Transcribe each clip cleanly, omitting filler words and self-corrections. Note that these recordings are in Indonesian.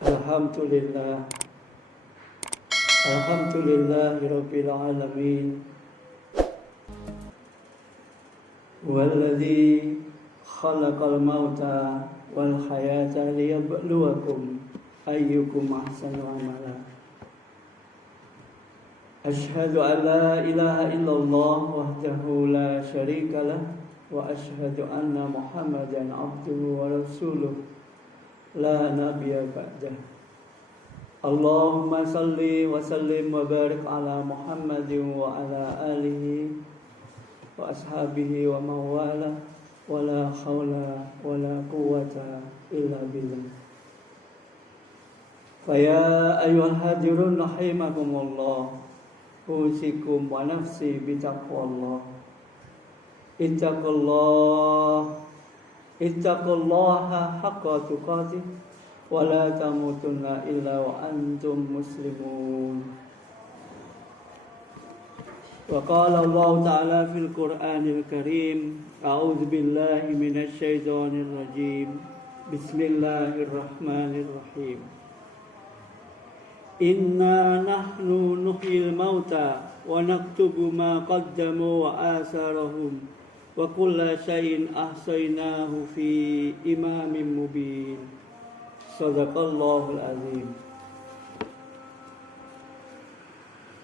Alhamdulillah. Alhamdulillahirabbil alamin. Walladzi khalaqal mauta wal hayata liyabluwakum ayyukum ahsanu amala. Asyhadu an la ilaha illallah wahdahu la syarikalah wa asyhadu anna Muhammadan abduhu wa rasuluh la nabiyya ba'dah. Allahumma salli wa sallim wa barik ala Muhammadin wa ala alihi wa ashabihi wa mawala wa la hawla wa la quwwata illa billah. Faya ayyuhal hadirun rahimakumullah, usikum wa nafsi bitaqwallah. Ittaqullaha haqqa tuqatih wa la tamutunna illa wa antum muslimun. Wa qala Allah ta'ala fil Qur'anil Karim, a'udzu billahi minasy syaithanir rajim. Bismillahirrahmanirrahim. Inna nahnu nuhyil mauta wa naktubu ma qaddamu wa asarahum wa kulla syai'in ahsaynahu fi imamin mubin. Shadaqallahul azim.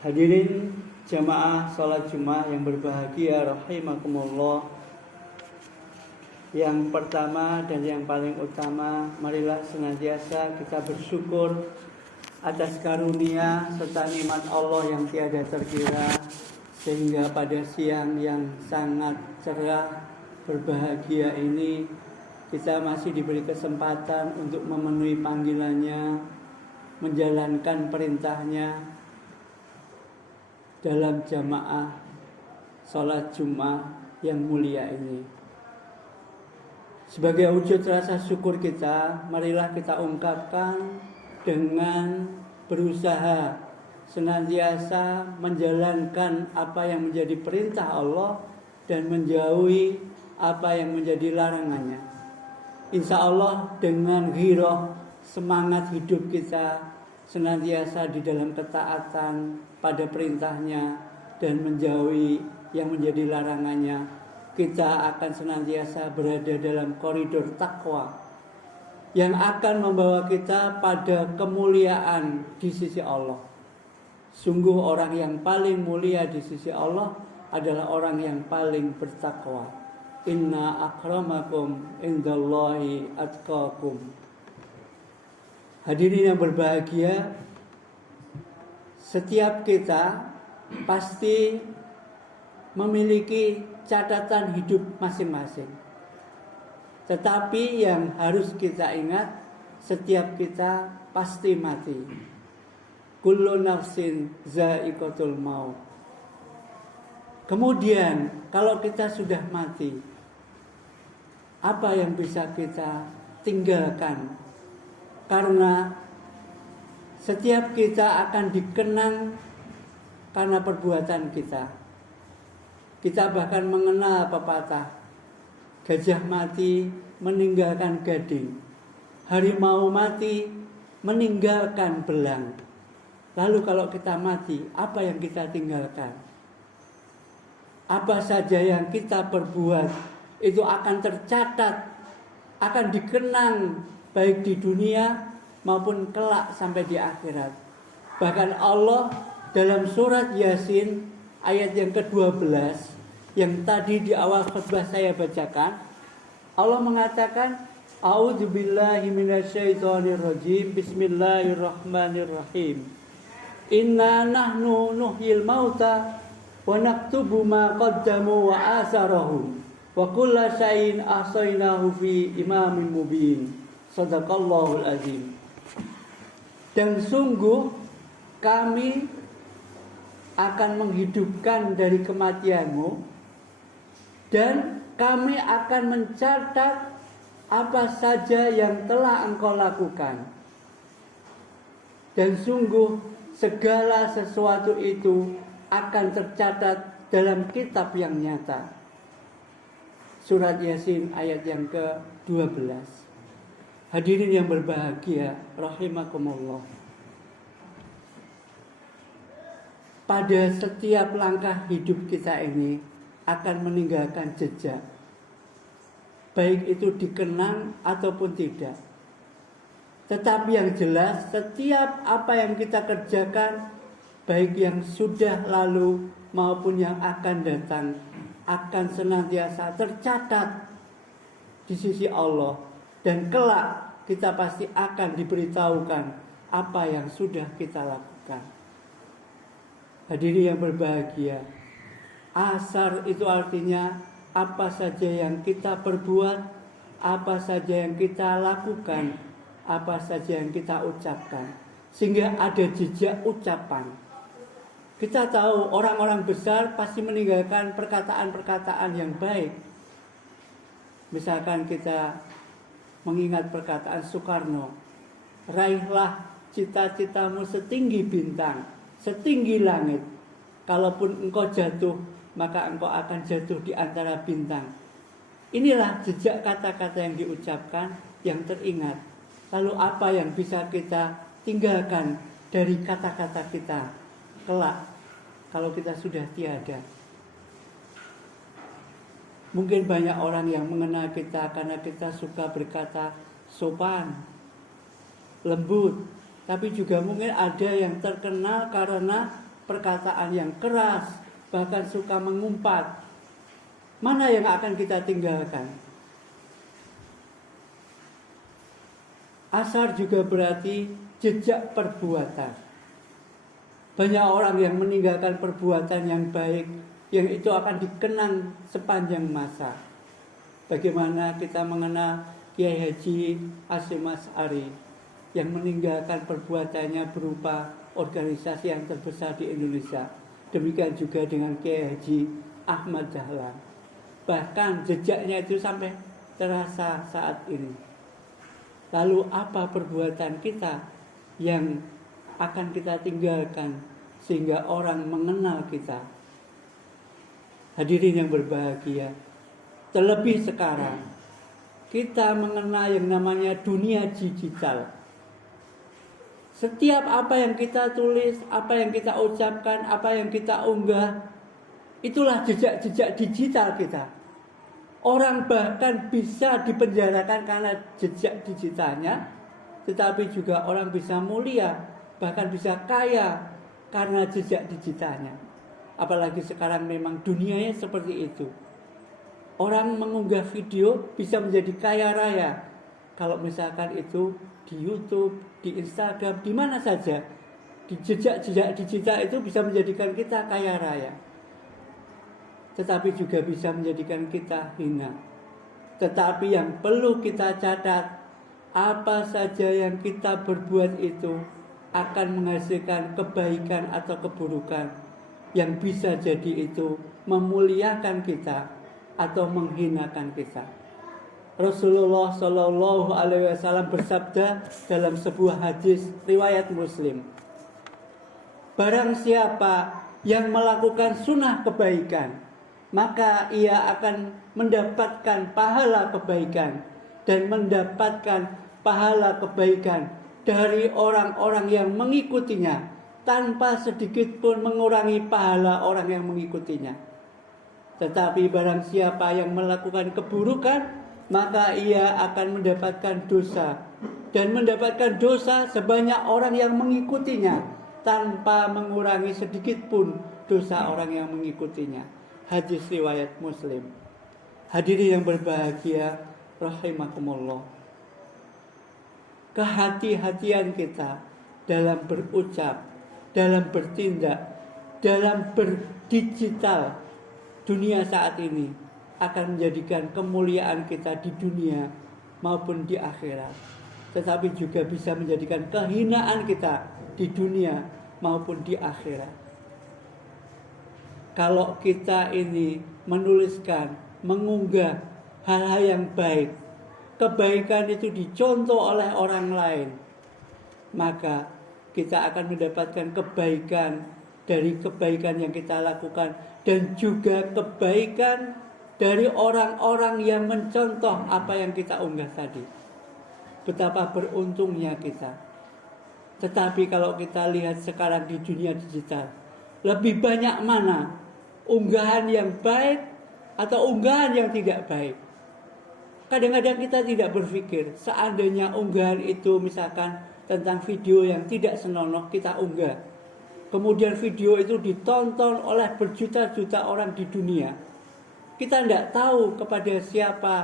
Hadirin jamaah salat Jumat yang berbahagia rahimakumullah. Yang pertama dan yang paling utama, marilah senantiasa kita bersyukur atas karunia serta nikmat Allah yang tiada terkira, sehingga pada siang yang sangat cerah berbahagia ini kita masih diberi kesempatan untuk memenuhi panggilannya, menjalankan perintahnya dalam jamaah sholat Jumat yang mulia ini. Sebagai wujud rasa syukur kita, marilah kita ungkapkan dengan berusaha senantiasa menjalankan apa yang menjadi perintah Allah dan menjauhi apa yang menjadi larangannya. Insya Allah dengan ghirah semangat hidup kita senantiasa di dalam ketaatan pada perintahnya dan menjauhi yang menjadi larangannya, kita akan senantiasa berada dalam koridor takwa yang akan membawa kita pada kemuliaan di sisi Allah. Sungguh orang yang paling mulia di sisi Allah adalah orang yang paling bertakwa. Inna akramakum indallahi atqakum. Hadirin yang berbahagia, setiap kita pasti memiliki catatan hidup masing-masing. Tetapi yang harus kita ingat, setiap kita pasti mati. Kullu nafsin za'iqatul maut. Kemudian kalau kita sudah mati, apa yang bisa kita tinggalkan? Karena setiap kita akan dikenang karena perbuatan kita. Kita bahkan mengenal pepatah, gajah mati meninggalkan gading, harimau mati meninggalkan belang. Lalu kalau kita mati, apa yang kita tinggalkan? Apa saja yang kita perbuat itu akan tercatat, akan dikenang baik di dunia maupun kelak sampai di akhirat. Bahkan Allah dalam surat Yasin ayat yang ke-12 yang tadi di awal khutbah saya bacakan, Allah mengatakan, a'udzubillahi minasyaitonir rajim, bismillahirrahmanirrahim. Inna nahnu nuhyil mauta wa naktubu ma qaddamu wa asarahum wa kulla syai'in ahsaynahu fi imamin mubin. Shadaqallahul azim. Dan sungguh kami akan menghidupkan dari kematianmu, dan kami akan mencatat apa saja yang telah engkau lakukan. Dan sungguh segala sesuatu itu akan tercatat dalam kitab yang nyata. Surat Yasin ayat yang ke-12. Hadirin yang berbahagia, rahimakumullah. Pada setiap langkah hidup kita ini akan meninggalkan jejak, baik itu dikenang ataupun tidak. Tetapi yang jelas, setiap apa yang kita kerjakan, baik yang sudah lalu maupun yang akan datang, akan senantiasa tercatat di sisi Allah. Dan kelak kita pasti akan diberitahukan apa yang sudah kita lakukan. Hadirin yang berbahagia, asar itu artinya apa saja yang kita perbuat, apa saja yang kita lakukan, apa saja yang kita ucapkan, sehingga ada jejak ucapan. Kita tahu orang-orang besar pasti meninggalkan perkataan-perkataan yang baik. Misalkan kita mengingat perkataan Soekarno, raihlah cita-citamu setinggi bintang, setinggi langit. Kalaupun engkau jatuh, maka engkau akan jatuh di antara bintang. Inilah jejak kata-kata yang diucapkan, yang teringat. Lalu apa yang bisa kita tinggalkan dari kata-kata kita kelak kalau kita sudah tiada? Mungkin banyak orang yang mengenal kita karena kita suka berkata sopan, lembut. Tapi juga mungkin ada yang terkenal karena perkataan yang keras, bahkan suka mengumpat. Mana yang akan kita tinggalkan? Asar juga berarti jejak perbuatan. Banyak orang yang meninggalkan perbuatan yang baik, yang itu akan dikenang sepanjang masa. Bagaimana kita mengenal Kiai Haji Hasyim Asy'ari yang meninggalkan perbuatannya berupa organisasi yang terbesar di Indonesia. Demikian juga dengan Kiai Haji Ahmad Dahlan. Bahkan jejaknya itu sampai terasa saat ini. Lalu apa perbuatan kita yang akan kita tinggalkan sehingga orang mengenal kita? Hadirin yang berbahagia, terlebih sekarang kita mengenal yang namanya dunia digital. Setiap apa yang kita tulis, apa yang kita ucapkan, apa yang kita unggah, itulah jejak-jejak digital kita. Orang bahkan bisa dipenjarakan karena jejak digitalnya, tetapi juga orang bisa mulia, bahkan bisa kaya karena jejak digitalnya. Apalagi sekarang memang dunianya seperti itu. Orang mengunggah video bisa menjadi kaya raya. Kalau misalkan itu di YouTube, di Instagram, di mana saja, di jejak-jejak digital itu bisa menjadikan kita kaya raya. Tetapi juga bisa menjadikan kita hina. Tetapi yang perlu kita catat, apa saja yang kita berbuat itu akan menghasilkan kebaikan atau keburukan, yang bisa jadi itu memuliakan kita atau menghinakan kita. Rasulullah Shallallahu Alaihi Wasallam bersabda dalam sebuah hadis riwayat Muslim, barang siapa yang melakukan sunnah kebaikan, maka ia akan mendapatkan pahala kebaikan dan mendapatkan pahala kebaikan dari orang-orang yang mengikutinya, tanpa sedikit pun mengurangi pahala orang yang mengikutinya. Tetapi barang siapa yang melakukan keburukan, maka ia akan mendapatkan dosa dan mendapatkan dosa sebanyak orang yang mengikutinya, tanpa mengurangi sedikit pun dosa orang yang mengikutinya. Hadis riwayat Muslim. Hadirin yang berbahagia, rahimakumullah. Kehati-hatian kita dalam berucap, dalam bertindak, dalam berdigital dunia saat ini akan menjadikan kemuliaan kita di dunia maupun di akhirat. Tetapi juga bisa menjadikan kehinaan kita di dunia maupun di akhirat. Kalau kita ini menuliskan, mengunggah hal-hal yang baik, kebaikan itu dicontoh oleh orang lain, maka kita akan mendapatkan kebaikan dari kebaikan yang kita lakukan, dan juga kebaikan dari orang-orang yang mencontoh apa yang kita unggah tadi. betapa beruntungnya kita. Tetapi kalau kita lihat sekarang di dunia digital, lebih banyak mana unggahan yang baik atau unggahan yang tidak baik. Kadang-kadang kita tidak berpikir, seandainya unggahan itu misalkan tentang video yang tidak senonoh kita unggah, kemudian video itu ditonton oleh berjuta-juta orang di dunia, kita tidak tahu kepada siapa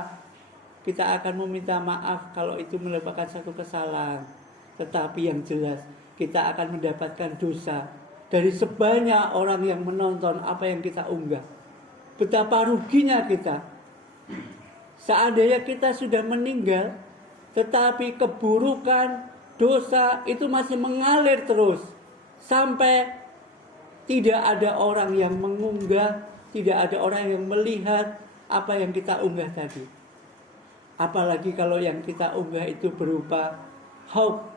kita akan meminta maaf kalau itu merupakan satu kesalahan. Tetapi yang jelas kita akan mendapatkan dosa dari sebanyak orang yang menonton apa yang kita unggah. Betapa ruginya kita. Seandainya kita sudah meninggal, tetapi keburukan, dosa itu masih mengalir terus sampai tidak ada orang yang mengunggah, tidak ada orang yang melihat apa yang kita unggah tadi. Apalagi kalau yang kita unggah itu berupa hoax,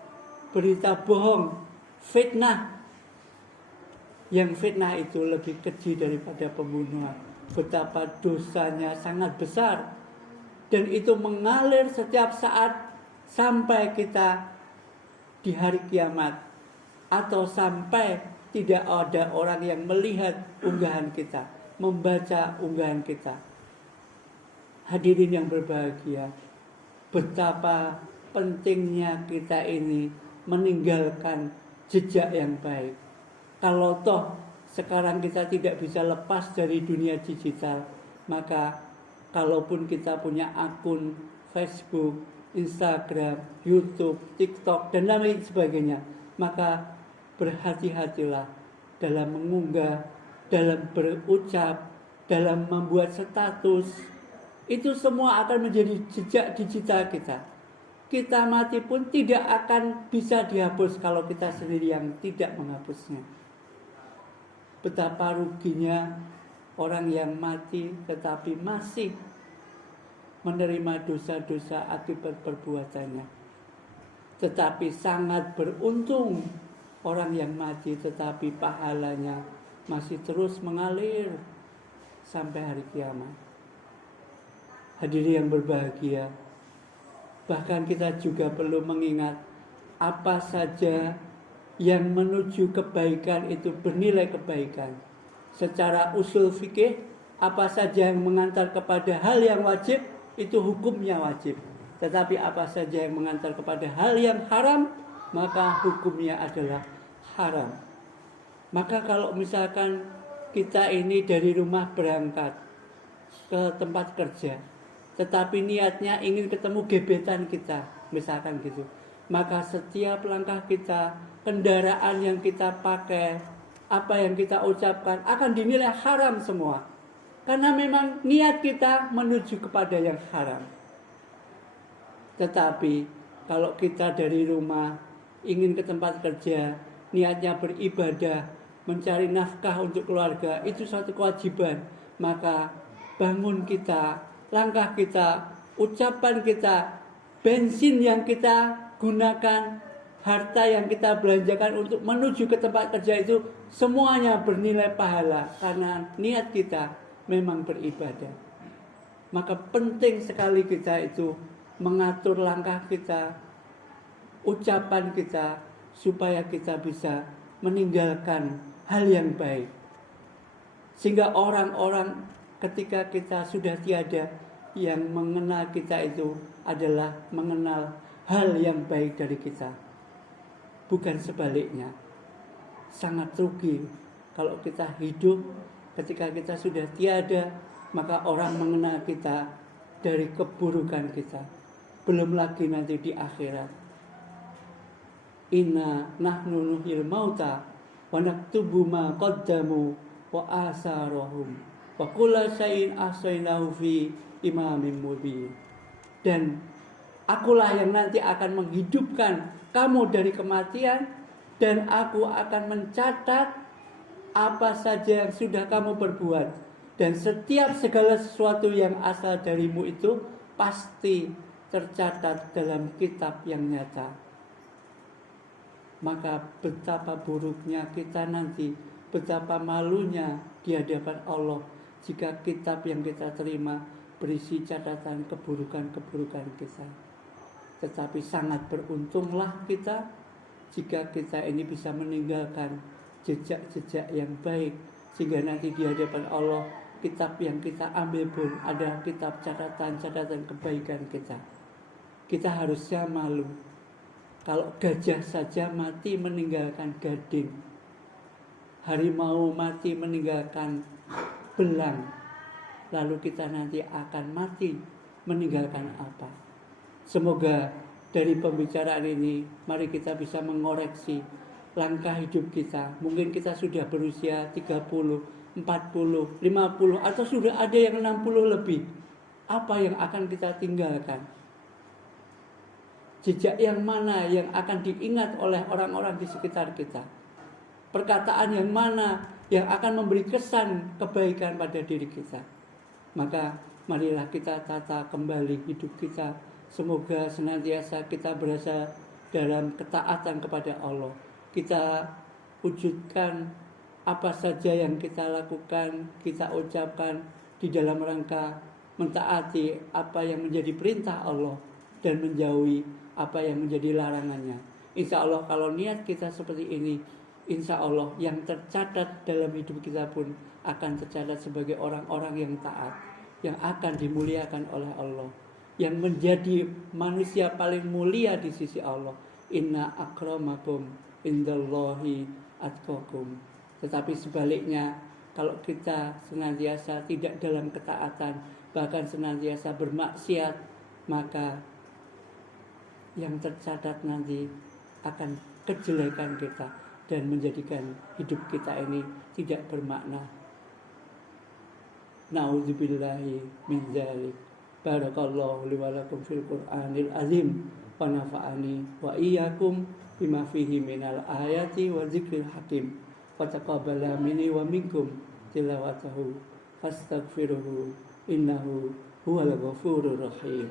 berita bohong, fitnah. Yang fitnah itu lebih keji daripada pembunuhan. Betapa dosanya sangat besar. Dan itu mengalir setiap saat sampai kita di hari kiamat. Atau sampai tidak ada orang yang melihat unggahan kita, membaca unggahan kita. Hadirin yang berbahagia, betapa pentingnya kita ini meninggalkan jejak yang baik. Kalau toh sekarang kita tidak bisa lepas dari dunia digital, maka kalaupun kita punya akun Facebook, Instagram, YouTube, TikTok, dan lain sebagainya, maka berhati-hatilah dalam mengunggah, dalam berucap, dalam membuat status. Itu semua akan menjadi jejak digital kita. Kita mati pun tidak akan bisa dihapus kalau kita sendiri yang tidak menghapusnya. Betapa ruginya orang yang mati tetapi masih menerima dosa-dosa akibat perbuatannya. Tetapi sangat beruntung orang yang mati tetapi pahalanya masih terus mengalir sampai hari kiamat. Hadirin yang berbahagia, bahkan kita juga perlu mengingat apa saja yang menuju kebaikan itu bernilai kebaikan. Secara usul fikih, apa saja yang mengantar kepada hal yang wajib itu hukumnya wajib. Tetapi apa saja yang mengantar kepada hal yang haram, maka hukumnya adalah haram. Maka kalau misalkan kita ini dari rumah berangkat ke tempat kerja, tetapi niatnya ingin ketemu gebetan kita, misalkan gitu, maka setiap langkah kita, kendaraan yang kita pakai, apa yang kita ucapkan akan dinilai haram semua. Karena memang niat kita menuju kepada yang haram. Tetapi kalau kita dari rumah ingin ke tempat kerja, niatnya beribadah, mencari nafkah untuk keluarga, itu suatu kewajiban. Maka bangun kita, langkah kita, ucapan kita, bensin yang kita gunakan, harta yang kita belanjakan untuk menuju ke tempat kerja itu semuanya bernilai pahala karena niat kita memang beribadah. Maka penting sekali kita itu mengatur langkah kita, ucapan kita, supaya kita bisa meninggalkan hal yang baik. Sehingga orang-orang ketika kita sudah tiada, yang mengenal kita itu adalah mengenal hal yang baik dari kita. Bukan sebaliknya. Sangat rugi kalau kita hidup ketika kita sudah tiada, maka orang mengenal kita dari keburukan kita. Belum lagi nanti di akhirat. Inna nahnu nuhyil mauta wa naktubu ma qaddamu wa asarahum wa kulla syai'in ahsaynahu fi imamin mubin. Dan akulah yang nanti akan menghidupkan kamu dari kematian, dan aku akan mencatat apa saja yang sudah kamu perbuat, dan setiap segala sesuatu yang asal darimu itu pasti tercatat dalam kitab yang nyata. Maka betapa buruknya kita nanti, betapa malunya di hadapan Allah jika kitab yang kita terima berisi catatan keburukan-keburukan kita. Tetapi sangat beruntunglah kita jika kita ini bisa meninggalkan jejak-jejak yang baik, sehingga nanti di hadapan Allah kitab yang kita ambil pun ada kitab catatan-catatan kebaikan kita. Kita harusnya malu kalau gajah saja mati meninggalkan gading, harimau mati meninggalkan belang, lalu kita nanti akan mati meninggalkan apa? Semoga dari pembicaraan ini mari kita bisa mengoreksi langkah hidup kita. Mungkin kita sudah berusia 30, 40, 50 atau sudah ada yang 60 lebih. Apa yang akan kita tinggalkan? Jejak yang mana yang akan diingat oleh orang-orang di sekitar kita? Perkataan yang mana yang akan memberi kesan kebaikan pada diri kita? Maka marilah kita tata kembali hidup kita. Semoga senantiasa kita berasa dalam ketaatan kepada Allah. Kita wujudkan apa saja yang kita lakukan, kita ucapkan di dalam rangka mentaati apa yang menjadi perintah Allah dan menjauhi apa yang menjadi larangannya. Insya Allah kalau niat kita seperti ini, insya Allah yang tercatat dalam hidup kita pun akan tercatat sebagai orang-orang yang taat, yang akan dimuliakan oleh Allah, yang menjadi manusia paling mulia di sisi Allah. Inna akramakum indallahi atqakum. Tetapi sebaliknya, kalau kita senantiasa tidak dalam ketaatan, bahkan senantiasa bermaksiat, maka yang tercatat nanti akan kejelekan kita dan menjadikan hidup kita ini tidak bermakna. Na'udzubillahi min dzalik. Barakallahu li wa lakum fil Qur'anil azim wa nafa'ani wa iyyakum bima fihi minal ayati wa dzikril hakim. Wa taqabbala minni wa minkum tilawatahu fastaghfiruhu innahu huwal ghafurur rahim.